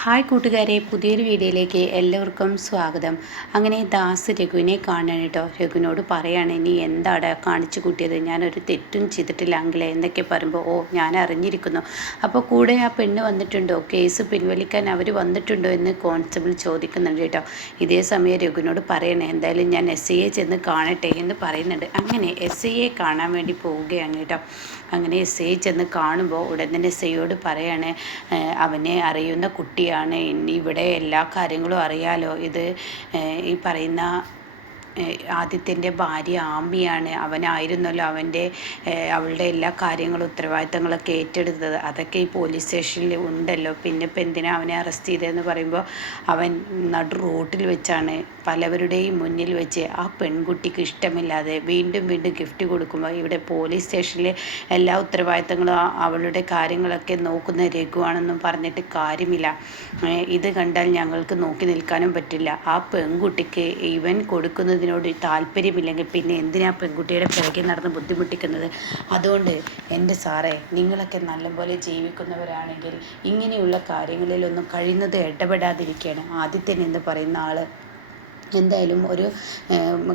Hi കൂട്ടുകാരെ, പുതിയൊരു വീഡിയോയിലേക്ക് എല്ലാവർക്കും സ്വാഗതം. അങ്ങനെ ദാസ് രഘുവിനെ കാണാൻ കേട്ടോ. രഘുവിനോട് പറയാണ്, നീ എന്താണ് കാണിച്ചു കൂട്ടിയത്? ഞാനൊരു തെറ്റും ചെയ്തിട്ടില്ല അങ്കിളെ എന്നൊക്കെ പറയുമ്പോൾ, ഓ ഞാൻ അറിഞ്ഞിരിക്കുന്നു. അപ്പോൾ കൂടെ ആ പെണ്ണ് വന്നിട്ടുണ്ടോ, കേസ് പിൻവലിക്കാൻ അവർ വന്നിട്ടുണ്ടോ എന്ന് കോൺസ്റ്റബിൾ ചോദിക്കുന്നുണ്ട് കേട്ടോ. ഇതേ സമയം രഘുവിനോട് പറയണേ, എന്തായാലും ഞാൻ SIയെ ചെന്ന് കാണട്ടെ എന്ന് പറയുന്നുണ്ട്. അങ്ങനെ SIയെ കാണാൻ വേണ്ടി പോവുകയാണ് കേട്ടോ. അങ്ങനെ SI ചെന്ന് കാണുമ്പോൾ ഉടൻ തന്നെ SIയോട് പറയാണ്, അവനെ അറിയുന്ന കുട്ടിയാണ്, ഇവിടെ എല്ലാ കാര്യങ്ങളും അറിയാലോ, ഇത് ഈ പറയുന്ന ആദിത്യൻ്റെ ഭാര്യ ആമിയാണ്, അവനായിരുന്നല്ലോ അവളുടെ എല്ലാ കാര്യങ്ങളും ഉത്തരവാദിത്തങ്ങളൊക്കെ ഏറ്റെടുത്തത്. അതൊക്കെ ഈ പോലീസ് സ്റ്റേഷനിൽ ഉണ്ടല്ലോ, പിന്നെ ഇപ്പം എന്തിനാണ് അവനെ അറസ്റ്റ് ചെയ്തതെന്ന് പറയുമ്പോൾ, അവൻ നടു റോട്ടിൽ വെച്ചാണ് പലവരുടെയും മുന്നിൽ വെച്ച് ആ പെൺകുട്ടിക്ക് ഇഷ്ടമില്ലാതെ വീണ്ടും വീണ്ടും ഗിഫ്റ്റ് കൊടുക്കുമ്പോൾ, ഇവിടെ പോലീസ് സ്റ്റേഷനിലെ എല്ലാ ഉത്തരവാദിത്തങ്ങളും അവളുടെ കാര്യങ്ങളൊക്കെ നോക്കുന്ന രഘുവാണെന്നും പറഞ്ഞിട്ട് കാര്യമില്ല. ഇത് കണ്ടാൽ ഞങ്ങൾക്ക് നോക്കി നിൽക്കാനും പറ്റില്ല. ആ പെൺകുട്ടിക്ക് ഇവൻ കൊടുക്കുന്നതിന് താല്പര്യമില്ലെങ്കിൽ പിന്നെ എന്തിനാ പെൺകുട്ടിയുടെ പിറകെ നടന്ന് ബുദ്ധിമുട്ടിക്കുന്നത്? അതുകൊണ്ട് എൻ്റെ സാറേ, നിങ്ങളൊക്കെ നല്ലപോലെ ജീവിക്കുന്നവരാണെങ്കിൽ ഇങ്ങനെയുള്ള കാര്യങ്ങളിലൊന്നും കഴിയുന്നത് ഇടപെടാതിരിക്കുകയാണ്. ആദിത്യൻ എന്ന് പറയുന്ന ആൾ എന്തായാലും ഒരു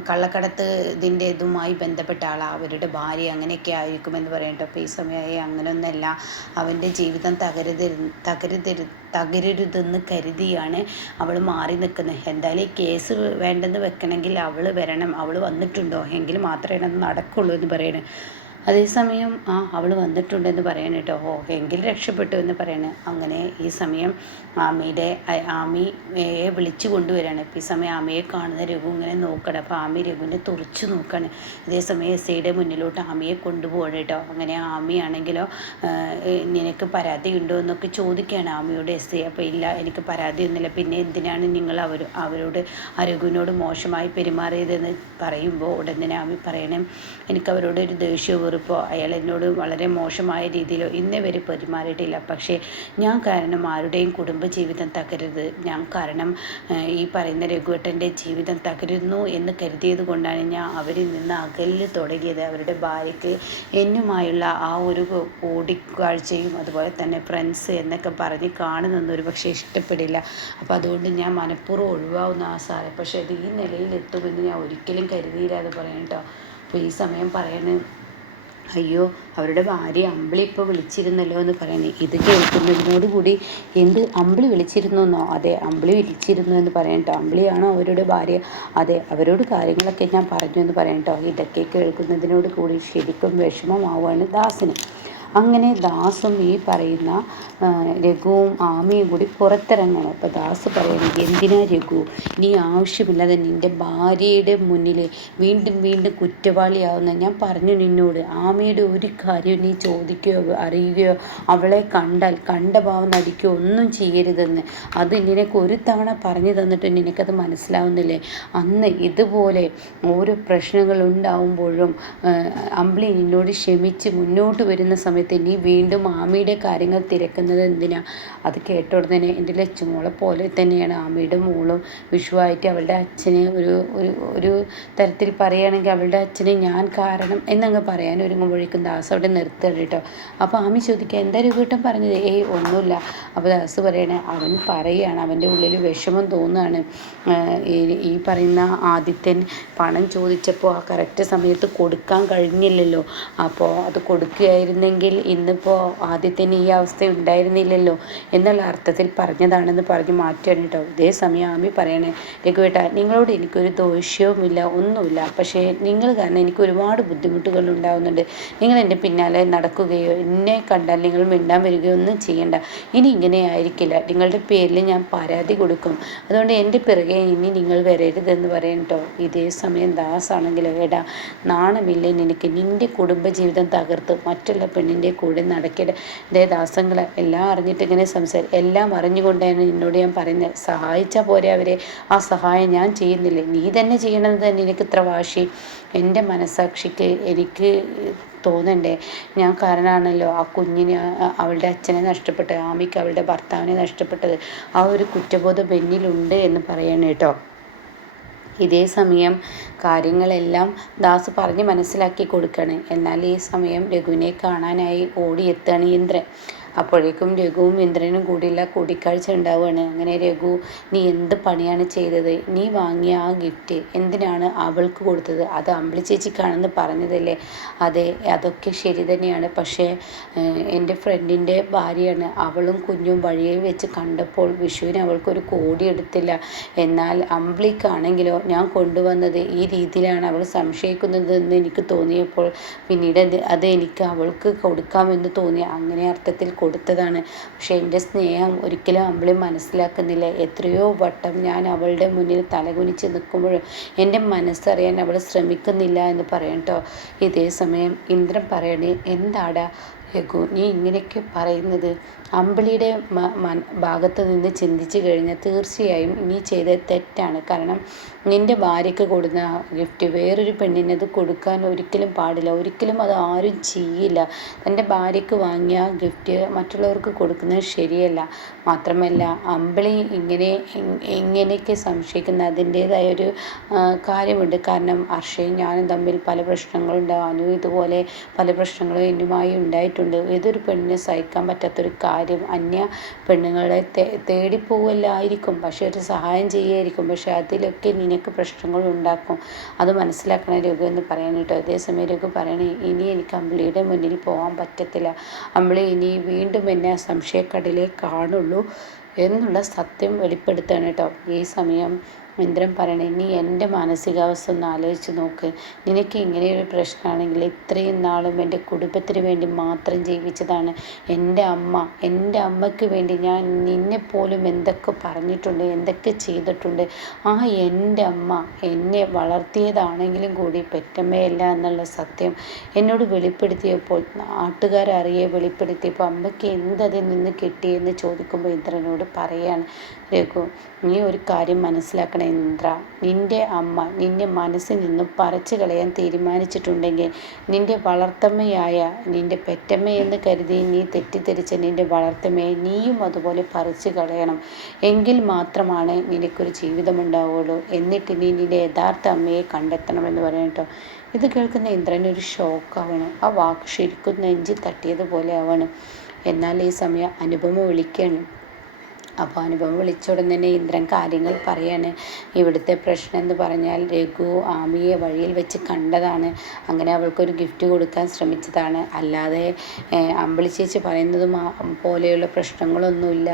കള്ളക്കടത്ത് ഇതിൻ്റെ ഇതുമായി ബന്ധപ്പെട്ട ആളാണ്, അവരുടെ ഭാര്യ അങ്ങനെയൊക്കെ ആയിരിക്കുമെന്ന് പറയട്ടോ. അപ്പോൾ ഈ സമയമായി അങ്ങനെയൊന്നല്ല, അവൻ്റെ ജീവിതം തകരരുതെന്ന് കരുതിയാണ് അവൾ മാറി നിൽക്കുന്നത്. എന്തായാലും ഈ കേസ് വേണ്ടെന്ന് വെക്കണമെങ്കിൽ അവൾ വരണം, അവൾ വന്നിട്ടുണ്ടോ എങ്കിൽ മാത്രമേ അത് നടക്കുള്ളൂ എന്ന് പറയണേ. അതേസമയം അവൾ വന്നിട്ടുണ്ടെന്ന് പറയണം കേട്ടോ. എങ്കിൽ രക്ഷപ്പെട്ടു എന്ന് പറയണേ. അങ്ങനെ ഈ സമയം ആമിയെ വിളിച്ചു കൊണ്ടുവരികയാണ്. ഇപ്പോൾ ഈ സമയം ആമിയെ കാണുന്ന രഘു ഇങ്ങനെ നോക്കണം. അപ്പോൾ ആമി രഘുവിനെ തുറച്ചു നോക്കുകയാണ്. അതേസമയം SIയുടെ മുന്നിലോട്ട് ആമിയെ കൊണ്ടുപോകണം കേട്ടോ. അങ്ങനെ ആമിയാണെങ്കിലോ, നിനക്ക് പരാതി ഉണ്ടോ എന്നൊക്കെ ചോദിക്കുകയാണ് ആമിയോട് SI. അപ്പോൾ ഇല്ല, എനിക്ക് പരാതിയൊന്നുമില്ല, പിന്നെ എന്തിനാണ് നിങ്ങൾ അവരോട് രഘുവിനോട് മോശമായി പെരുമാറിയതെന്ന് പറയുമ്പോൾ ഉടൻ തന്നെ ആമി പറയണം, എനിക്ക് അവരോട് ഒരു ദേഷ്യവും ഇപ്പോൾ അയാൾ എന്നോട് വളരെ മോശമായ രീതിയിലോ ഇന്നേ വരെ പെരുമാറിയിട്ടില്ല. പക്ഷേ ഞാൻ കാരണം ആരുടെയും കുടുംബജീവിതം തകരുത്, ഞാൻ കാരണം ഈ പറയുന്ന രഘുവേട്ടൻ്റെ ജീവിതം തകരുന്നു എന്ന് കരുതിയത് കൊണ്ടാണ് ഞാൻ അവരിൽ നിന്ന് അകലിൽ തുടങ്ങിയത്. അവരുടെ ഭാര്യയ്ക്ക് എന്നുമായുള്ള ആ ഒരു കൂടിക്കാഴ്ചയും അതുപോലെ തന്നെ ഫ്രണ്ട്സ് എന്നൊക്കെ പറഞ്ഞ് കാണുന്നൊന്നും പക്ഷേ ഇഷ്ടപ്പെടില്ല. അപ്പോൾ അതുകൊണ്ട് ഞാൻ മനഃപൂർവ്വം ഒഴിവാകുന്ന സാറേ, പക്ഷേ അത് ഈ നിലയിലെത്തുമെന്ന് ഞാൻ ഒരിക്കലും കരുതിയില്ല എന്ന് പറയാം കേട്ടോ. അപ്പോൾ ഈ സമയം പറയണേ, അയ്യോ അവരുടെ ഭാര്യ അമ്പിളി ഇപ്പോൾ വിളിച്ചിരുന്നല്ലോ എന്ന് പറയുന്നത്. ഇത് കേൾക്കുന്നതിനോടുകൂടി എന്ത് അമ്പിളി വിളിച്ചിരുന്നോ? അതെ, അമ്പിളി വിളിച്ചിരുന്നു എന്ന് പറയട്ടോ. അമ്പിളിയാണോ അവരുടെ ഭാര്യ? അതെ, അവരോട് കാര്യങ്ങളൊക്കെ ഞാൻ പറഞ്ഞു എന്ന് പറയട്ടോ. ഇതൊക്കെ കേൾക്കുന്നതിനോട് കൂടി ശരിക്കും വിഷമമാവുകയാണ് ദാസിന്. അങ്ങനെ ദാസും ഈ പറയുന്ന രഘുവും ആമിയും കൂടി പുറത്തിറങ്ങണം. അപ്പോൾ ദാസ് പറയുന്നത്, എന്തിനാ രഘു നീ ആവശ്യമില്ലാതെ നിൻ്റെ ഭാര്യയുടെ മുന്നിൽ വീണ്ടും വീണ്ടും കുറ്റവാളിയാവുന്ന? ഞാൻ പറഞ്ഞു നിന്നോട്, ആമിയുടെ ഒരു കാര്യം നീ ചോദിക്കുകയോ അറിയുകയോ അവളെ കണ്ടാൽ കണ്ട ഭാവം നടിക്കുകയോ ഒന്നും ചെയ്യരുതെന്ന്. അത് നിനക്ക് ഒരു തവണ പറഞ്ഞു തന്നിട്ട് നിനക്കത് മനസ്സിലാവുന്നില്ലേ? അന്ന് ഇതുപോലെ ഓരോ പ്രശ്നങ്ങൾ ഉണ്ടാവുമ്പോഴും അമ്പിളി നിന്നോട് ക്ഷമിച്ച് മുന്നോട്ട് വരുന്ന സമയത്ത് നീ വീണ്ടും ആമിയുടെ കാര്യങ്ങൾ തിരക്കുന്നത് എന്തിനാ? അത് കേട്ട ഉടനെ എൻ്റെ ലച്ചുമോളെ പോലെ തന്നെയാണ് ആമിയുടെ മോളും. വിഷുവായിട്ട് അവളുടെ അച്ഛനെ ഒരു തരത്തിൽ പറയുകയാണെങ്കിൽ അവളുടെ അച്ഛനെ ഞാൻ കാരണം എന്നങ്ങ് പറയാൻ ഒരുങ്ങുമ്പോഴേക്കും ദാസ് അവിടെ നിർത്തുകയാണ് കേട്ടോ. അപ്പോൾ ആമി ചോദിക്കുക, എന്താ രഘുവേട്ടൻ പറഞ്ഞത്? ഒന്നുമില്ല. അപ്പോൾ ദാസ് പറയണേ, അവൻ പറയുകയാണ്, അവൻ്റെ ഉള്ളിൽ വിഷമം തോന്നുകയാണ്. ഈ പറയുന്ന ആദിത്യൻ പണം ചോദിച്ചപ്പോൾ ആ കറക്റ്റ് സമയത്ത് കൊടുക്കാൻ കഴിഞ്ഞില്ലല്ലോ. അപ്പോൾ അത് കൊടുക്കുകയായിരുന്നെങ്കിൽ ഇന്നിപ്പോൾ ആദ്യത്തിന് ഈ അവസ്ഥ ഉണ്ടായിരുന്നില്ലല്ലോ എന്നുള്ള അർത്ഥത്തിൽ പറഞ്ഞതാണെന്ന് പറഞ്ഞ് മാറ്റുകയാണ് കേട്ടോ. ഇതേ സമയം ആമി പറയണേ, രഘുവേട്ട നിങ്ങളോട് എനിക്കൊരു ദോഷ്യവുമില്ല, ഒന്നുമില്ല. പക്ഷേ നിങ്ങൾ കാരണം എനിക്ക് ഒരുപാട് ബുദ്ധിമുട്ടുകൾ ഉണ്ടാകുന്നുണ്ട്. നിങ്ങൾ എൻ്റെ പിന്നാലെ നടക്കുകയോ എന്നെ കണ്ടാൽ നിങ്ങൾ മിണ്ടാൻ വരികയോ ഒന്നും ചെയ്യണ്ട. ഇനി ഇങ്ങനെ ആയിരിക്കില്ല, നിങ്ങളുടെ പേരിൽ ഞാൻ പരാതി കൊടുക്കും. അതുകൊണ്ട് എൻ്റെ പിറകെ ഇനി നിങ്ങൾ വരരുതെന്ന് പറയും കേട്ടോ. ഇതേ സമയം ദാസ് ആണെങ്കിലോ, എടാ നാണമില്ലേ നിനക്ക്? നിൻ്റെ കുടുംബജീവിതം തകർത്ത് മറ്റുള്ള പെണ്ണിൻ്റെ കൂടെ നടക്കേണ്ട ദാസങ്ങളെ എല്ലാം അറിഞ്ഞിട്ട് ഇങ്ങനെ എല്ലാം അറിഞ്ഞുകൊണ്ടാണ് എന്നോട് ഞാൻ പറയുന്നത്. സഹായിച്ചാൽ പോരെ അവരെ? ആ സഹായം ഞാൻ ചെയ്യുന്നില്ലേ? നീ തന്നെ ചെയ്യണത് തന്നെ എനിക്ക് ഇത്ര വാശി? എൻ്റെ മനസാക്ഷിക്ക് എനിക്ക് തോന്നണ്ടേ? ഞാൻ കാരണമാണല്ലോ ആ കുഞ്ഞിനെ, അവളുടെ അച്ഛനെ നഷ്ടപ്പെട്ടത്, ആമിക്ക് അവളുടെ ഭർത്താവിനെ നഷ്ടപ്പെട്ടത്. ആ ഒരു കുറ്റബോധം എന്നിലുണ്ട് എന്ന് പറയണം കേട്ടോ. ഇതേ സമയം കാര്യങ്ങളെല്ലാം ദാസ് പറഞ്ഞ് മനസ്സിലാക്കി കൊടുക്കുകയാണ്. എന്നാൽ ഈ സമയം രഘുവിനെ കാണാനായി ഓടിയെത്തുകയാണ് ഇന്ദ്രൻ. അപ്പോഴേക്കും രഘുവും ഇന്ദ്രനും കൂടിയുള്ള കൂടിക്കാഴ്ച ഉണ്ടാവുകയാണ്. അങ്ങനെ രഘു, നീ എന്ത് പണിയാണ് ചെയ്തത്? നീ വാങ്ങിയ ആ ഗിഫ്റ്റ് എന്തിനാണ് അവൾക്ക് കൊടുത്തത്? അത് അമ്പിളി ചേച്ചിക്കാണെന്ന് പറഞ്ഞതല്ലേ? അതെ, അതൊക്കെ ശരി തന്നെയാണ്. പക്ഷേ എൻ്റെ ഫ്രണ്ടിൻ്റെ ഭാര്യയാണ്. അവളും കുഞ്ഞും വഴിയിൽ വെച്ച് കണ്ടപ്പോൾ വിഷുവിന് അവൾക്കൊരു കോടി എടുത്തില്ല. എന്നാൽ അമ്പിളിക്കാണെങ്കിലോ ഞാൻ കൊണ്ടുവന്നത് ഈ രീതിയിലാണ് അവൾ സംശയിക്കുന്നതെന്ന് എനിക്ക് തോന്നിയപ്പോൾ പിന്നീട് അത് എനിക്ക് അവൾക്ക് കൊടുക്കാമെന്ന് തോന്നി. അങ്ങനെ അർത്ഥത്തിൽ കൊടുത്തതാണ്. പക്ഷേ എൻ്റെ സ്നേഹം ഒരിക്കലും അമ്പിളി മനസ്സിലാക്കുന്നില്ല. എത്രയോ വട്ടം ഞാൻ അവളുടെ മുന്നിൽ തലകുനിച്ച് നിൽക്കുമ്പോഴും എൻ്റെ മനസ്സറിയാൻ അവൾ ശ്രമിക്കുന്നില്ല എന്ന് പറയും കേട്ടോ. ഇതേ സമയം ഇന്ദ്രൻ പറയണേ, എന്താടാ രഘു നീ ഇങ്ങനെയൊക്കെ പറയുന്നത്? അമ്പിളിയുടെ ഭാഗത്ത് നിന്ന് ചിന്തിച്ചു കഴിഞ്ഞാൽ തീർച്ചയായും നീ ചെയ്തത് തെറ്റാണ്. കാരണം നിൻ്റെ ഭാര്യയ്ക്ക് കൊടുക്കുന്ന ഗിഫ്റ്റ് വേറൊരു പെണ്ണിനത് കൊടുക്കാൻ ഒരിക്കലും പാടില്ല. ഒരിക്കലും അത് ആരും ചെയ്യില്ല. തൻ്റെ ഭാര്യയ്ക്ക് വാങ്ങിയ ഗിഫ്റ്റ് മറ്റുള്ളവർക്ക് കൊടുക്കുന്നത് ശരിയല്ല. മാത്രമല്ല അമ്പിളി ഇങ്ങനെയൊക്കെ സംശയിക്കുന്ന അതിൻ്റേതായൊരു കാര്യമുണ്ട്. കാരണം അർഷയും ഞാനും തമ്മിൽ പല പ്രശ്നങ്ങളുണ്ടാവും. അനു ഇതുപോലെ പല പ്രശ്നങ്ങളും എന്നുമായി ഉണ്ടായിട്ടുണ്ട്. ഏതൊരു പെണ്ണിനെ സഹിക്കാൻ പറ്റാത്തൊരു കാര്യം അന്യ പെണ്ണുങ്ങളെ തേടിപ്പോവല്ലായിരിക്കും. പക്ഷെ ഒരു സഹായം ചെയ്യുമായിരിക്കും. പക്ഷെ അതിലൊക്കെ നിനക്ക് പ്രശ്നങ്ങൾ ഉണ്ടാക്കും. അത് മനസ്സിലാക്കണം രഘു എന്ന് പറയാൻ കേട്ടോ. അതേസമയം രഘു പറയണേ, ഇനി എനിക്ക് അമ്പിളിയുടെ മുന്നിൽ പോകാൻ പറ്റത്തില്ല. അമ്പിളി ഇനി വീണ്ടും എന്നെ സംശയക്കടലേ കാണുള്ളൂ എന്നുള്ള സത്യം വെളിപ്പെടുത്താണ് കേട്ടോ. ഈ സമയം ഇന്ദ്രൻ പറയണേ, നീ എൻ്റെ മാനസികാവസ്ഥ ഒന്ന് ആലോചിച്ച് നോക്ക്. നിനക്ക് ഇങ്ങനെയൊരു പ്രശ്നമാണെങ്കിൽ ഇത്രയും നാളും എൻ്റെ കുടുംബത്തിന് വേണ്ടി മാത്രം ജീവിച്ചതാണ് എൻ്റെ അമ്മ. എൻ്റെ അമ്മയ്ക്ക് വേണ്ടി ഞാൻ നിന്നെപ്പോലും എന്തൊക്കെ പറഞ്ഞിട്ടുണ്ട്, എന്തൊക്കെ ചെയ്തിട്ടുണ്ട്. ആ എൻ്റെ അമ്മ എന്നെ വളർത്തിയതാണെങ്കിലും കൂടി പെറ്റമ്മയല്ല എന്നുള്ള സത്യം എന്നോട് വെളിപ്പെടുത്തിയപ്പോൾ, നാട്ടുകാരറിയെ വെളിപ്പെടുത്തിയപ്പോൾ അമ്മയ്ക്ക് എന്തതിൽ നിന്ന് കിട്ടിയെന്ന് ചോദിക്കുമ്പോൾ ഇന്ദ്രനോട് പറയാണ് രഘു, നീ ഒരു കാര്യം മനസ്സിലാക്കണം ഇന്ദ്ര. നിൻ്റെ അമ്മ നിന്നെ മനസ്സിൽ നിന്നും പറിച്ചു കളയാൻ തീരുമാനിച്ചിട്ടുണ്ടെങ്കിൽ നിൻ്റെ വളർത്തമ്മയായ നിൻ്റെ പെറ്റമ്മയെന്ന് കരുതി നീ തെറ്റിദ്ധരിച്ച നിൻ്റെ വളർത്തമ്മയെ നീയും അതുപോലെ പറിച്ചു കളയണം. എങ്കിൽ മാത്രമാണ് നിനക്കൊരു ജീവിതമുണ്ടാവുള്ളൂ. എന്നിട്ട് നീ നിൻ്റെ യഥാർത്ഥ അമ്മയെ കണ്ടെത്തണമെന്ന് പറയും കേട്ടോ. ഇത് കേൾക്കുന്ന ഇന്ദ്രൻ ഒരു ഷോക്കാവണം. ആ വാക്ക് ശരിക്കും നെഞ്ചി തട്ടിയതുപോലെ ആവണം. എന്നാൽ ഈ സമയം അനുപമ വിളിക്കുകയാണ്. അപ്പോൾ അനുപമ വിളിച്ച ഉടൻ തന്നെ ഇന്ദ്രൻ കാര്യങ്ങൾ പറയാണ്. ഇവിടുത്തെ പ്രശ്നം എന്ന് പറഞ്ഞാൽ രഘു ആമിയെ വഴിയിൽ വെച്ച് കണ്ടതാണ്. അങ്ങനെ അവൾക്കൊരു ഗിഫ്റ്റ് കൊടുക്കാൻ ശ്രമിച്ചതാണ്. അല്ലാതെ അമ്പിളി ചേച്ചി പറയുന്നത് പോലെയുള്ള പ്രശ്നങ്ങളൊന്നുമില്ല.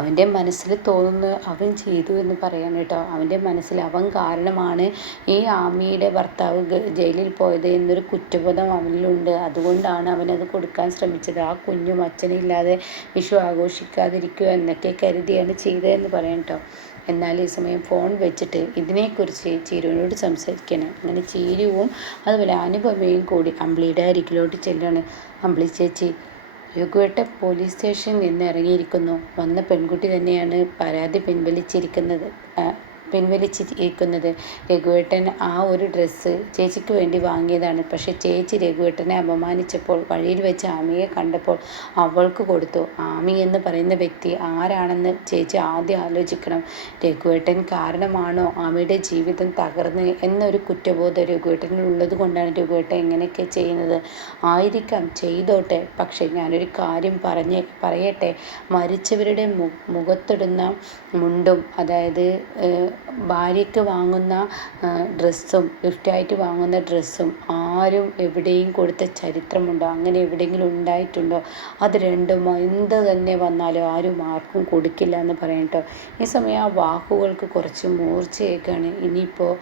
അവൻ്റെ മനസ്സിൽ തോന്നുന്നു അവൻ ചെയ്തു എന്ന് പറയാൻ കേട്ടോ. അവൻ്റെ മനസ്സിൽ അവൻ കാരണമാണ് ഈ ആമിയുടെ ഭർത്താവ് ജയിലിൽ പോയത് എന്നൊരു കുറ്റബോധം അവനിലുണ്ട്. അതുകൊണ്ടാണ് അവനത് കൊടുക്കാൻ ശ്രമിച്ചത്. ആ കുഞ്ഞും അച്ഛനില്ലാതെ വിഷു ആഘോഷിക്കാതിരിക്കുക എന്നൊക്കെ കരുതിയാണ് ചെയ്തതെന്ന് പറയാം കേട്ടോ. എന്നാൽ ഈ സമയം ഫോൺ വെച്ചിട്ട് ഇതിനെക്കുറിച്ച് ചീരുവിനോട് സംസാരിക്കണം. അങ്ങനെ ചീരുവും അതുപോലെ അനുപമയും കൂടി അമ്പിളിയുടെ അരികിലോട്ട് ചെല്ലാണ്. അമ്പിളി ചേച്ചി, രഘുവേട്ടൻ പോലീസ് സ്റ്റേഷനിൽ നിന്ന് ഇറങ്ങിയിരിക്കുന്നു. വന്ന പെൺകുട്ടി തന്നെയാണ് പരാതി പിൻവലിച്ചിരിക്കുന്നത്. രഘുവേട്ടൻ ആ ഒരു ഡ്രസ്സ് ചേച്ചിക്ക് വേണ്ടി വാങ്ങിയതാണ്. പക്ഷെ ചേച്ചി രഘുവേട്ടനെ അപമാനിച്ചപ്പോൾ വഴിയിൽ വെച്ച് ആമിയെ കണ്ടപ്പോൾ അവൾക്ക് കൊടുത്തു. ആമി എന്ന് പറയുന്ന വ്യക്തി ആരാണെന്ന് ചേച്ചി ആദ്യം ആലോചിക്കണം. രഘുവേട്ടൻ കാരണമാണോ ആമിയുടെ ജീവിതം തകർന്ന് എന്നൊരു കുറ്റബോധം രഘുവേട്ടനുള്ളത് കൊണ്ടാണ് രഘുവേട്ടൻ എങ്ങനെയൊക്കെ ചെയ്യുന്നത്. ആയിരിക്കാം, ചെയ്തോട്ടെ. പക്ഷെ ഞാനൊരു കാര്യം പറയട്ടെ. മരിച്ചവരുടെ മുഖത്തിടുന്ന മുണ്ടും, അതായത് ഭാര്യയ്ക്ക് വാങ്ങുന്ന ഡ്രസ്സും ഗിഫ്റ്റായിട്ട് വാങ്ങുന്ന ഡ്രസ്സും ആരും എവിടെയും കൊടുത്ത ചരിത്രമുണ്ടോ? അങ്ങനെ എവിടെയെങ്കിലും ഉണ്ടായിട്ടുണ്ടോ? അത് രണ്ടും എന്ത് തന്നെ വന്നാലും ആർക്കും കൊടുക്കില്ല എന്ന് പറയാം കേട്ടോ. ഈ സമയം ആ വാക്കുകൾക്ക് കുറച്ച് മൂർച്ചയേക്കാണ്. ഇനിയിപ്പോൾ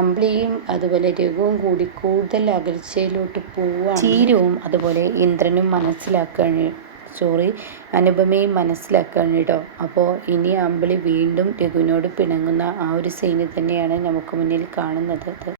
അമ്പിളിയും അതുപോലെ രഘുവും കൂടി കൂടുതൽ അകൽച്ചയിലോട്ട് പോവുകയാണ്. ചീരുവും അതുപോലെ ഇന്ദ്രനും അനുപമയും മനസ്സിലാക്കുകയാണ് കേട്ടോ. അപ്പോൾ ഇനി അമ്പിളി വീണ്ടും രഘുവിനോട് പിണങ്ങുന്ന ആ ഒരു സീന് തന്നെയാണ് നമുക്ക് മുന്നിൽ കാണുന്നത്.